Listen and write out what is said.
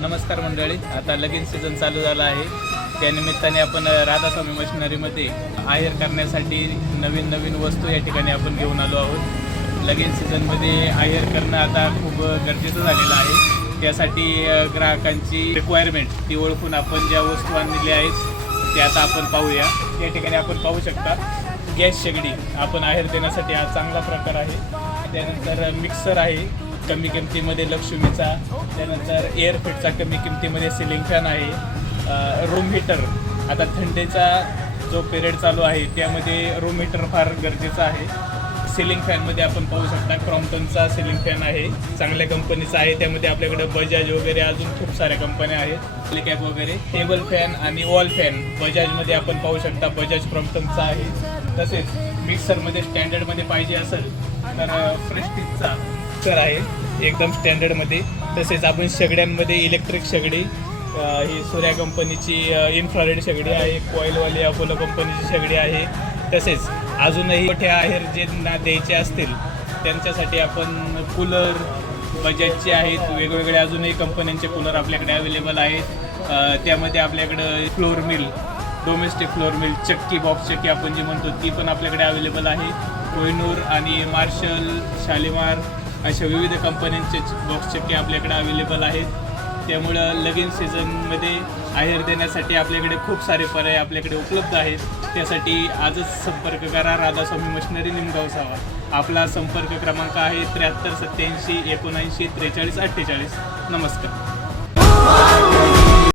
नमस्कार मंडळी, आता लगीन सीझन चालू झाला आहे. त्यानिमित्ताने आपण राधास्वामी मशिनरीमध्ये आहेर करण्यासाठी नवीन नवीन वस्तू या ठिकाणी आपण घेऊन आलो आहोत. लगीन सीझनमध्ये आहेर करणं आता खूप गरजेचं झालेलं आहे. त्यासाठी ग्राहकांची रिक्वायरमेंट ती ओळखून आपण ज्या वस्तू आणलेल्या आहेत त्या आता आपण पाहूया. या ठिकाणी आपण पाहू शकता गॅस शेगडी आपण आहेर देण्यासाठी हा चांगला प्रकार आहे. त्यानंतर मिक्सर आहे कमी किमतीमध्ये लक्ष्मीचा. त्यानंतर एअरफिटचा कमी किमतीमध्ये सिलिंग फॅन आहे. रूम हीटर, आता थंडीचा जो पिरियड चालू आहे त्यामध्ये रूम हीटर फार गरजेचं आहे. सिलिंग फॅनमध्ये आपण पाहू शकता क्रॉम्प्टनचा सिलिंग फॅन आहे, चांगल्या कंपनीचा आहे. त्यामध्ये आपल्याकडे बजाज वगैरे अजून खूप साऱ्या कंपन्या आहेत, कॅप वगैरे. टेबल फॅन आणि वॉल फॅन बजाजमध्ये आपण पाहू शकता बजाज क्रॉम्प्टनचा आहे. तसेच मिक्सरमध्ये स्टँडर्डमध्ये पाहिजे असेल तर प्रेस्टिजचा मिक्सर आहे एकदम स्टँडर्डमध्ये. तसेच आपण शेगड्यांमध्ये इलेक्ट्रिक शेगडी, ही सूर्या कंपनीची इन्फ्रारेड शेगडी आहे, कॉईलवाली अपोलो कंपनीची शेगडी आहे. तसेच अजूनही मोठे आहेर ज्यांना द्यायचे असतील त्यांच्यासाठी आपण कूलर बजाजचे आहेत, वेगवेगळे अजूनही कंपन्यांचे कूलर आपल्याकडे अवेलेबल आहेत. त्यामध्ये आपल्याकडं flour mill, domestic flour mill, चक्की, बॉक्स चक्की आपण जी म्हणतो ती पण आपल्याकडे अवेलेबल आहे. कोहिनूर आणि मार्शल, शालिमार अशा विविध कंपन्यांचे बॉक्स चक्की आपल्याकडे अवेलेबल आहेत. त्यामुळं लगीन सीझनमध्ये आहेर देण्यासाठी आपल्याकडे खूप सारे पर्याय आपल्याकडे उपलब्ध आहेत. त्यासाठी आजच संपर्क करा राधास्वामी मशिनरी, निमगाव सावा. आपला संपर्क क्रमांक आहे 73 87 79 43 48. नमस्कार.